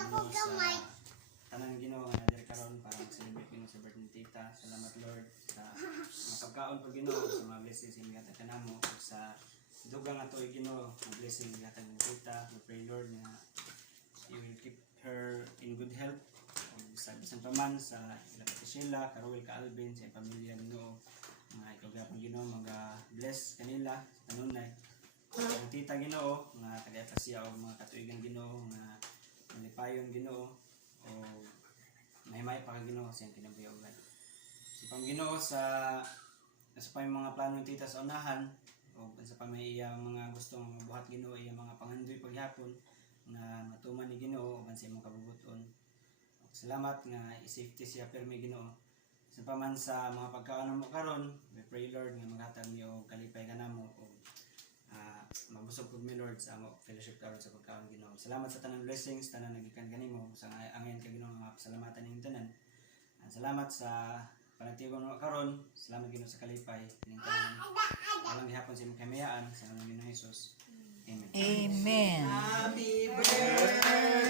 Ginoo sa tanang Ginoo nga nadir karon para mag-celebrate Ginoo sa birthday ni tita. Salamat Lord sa mga pagkaon po Ginoo, sa mga blessings nga gihatag kanamo ug sa dugang ato Ginoo, mga blessing nga gihatag ni tita. We pray Lord nga you will keep her in good health. Ug sa bisan pa man sa ila ka Sheila, Carol, ka Alvin, sa iyang pamilya Ginoo, nga ikaw gyapon Ginoo mag-bless kanila sa kanunay. Ang tita Ginoo nga tagay pa siya og mga katuigan Ginoo nga malipayon Ginoo o may pa ka Ginoo sa iyang kinabuhian. Si pang Ginoo sa pa yung mga plano ng tita sa unahan o sa pa may iya mga gustong mabuhat Ginoo, iya mga pangandoy paghapon na matuman ni Ginoo uban sa imong kabubuton. Salamat nga i-safety siya permi Ginoo. Sa paman sa mga pagkaon mo karon, we pray Lord nga maghatag niyo og kalipay kanamo o mabusog pud mi Lord sa among fellowship karon sa pagkaon Ginoo. Salamat sa tanang blessings tanan nagikan kanimo sa angayan ka Ginoo nga pasalamatan ning tanan. Salamat sa panatigon mo karon. Salamat Ginoo sa kalipay ning tanan. Walang gihapon sa imong kamiyaan sa Ginoong Hesus. Amen. Amen. Happy birthday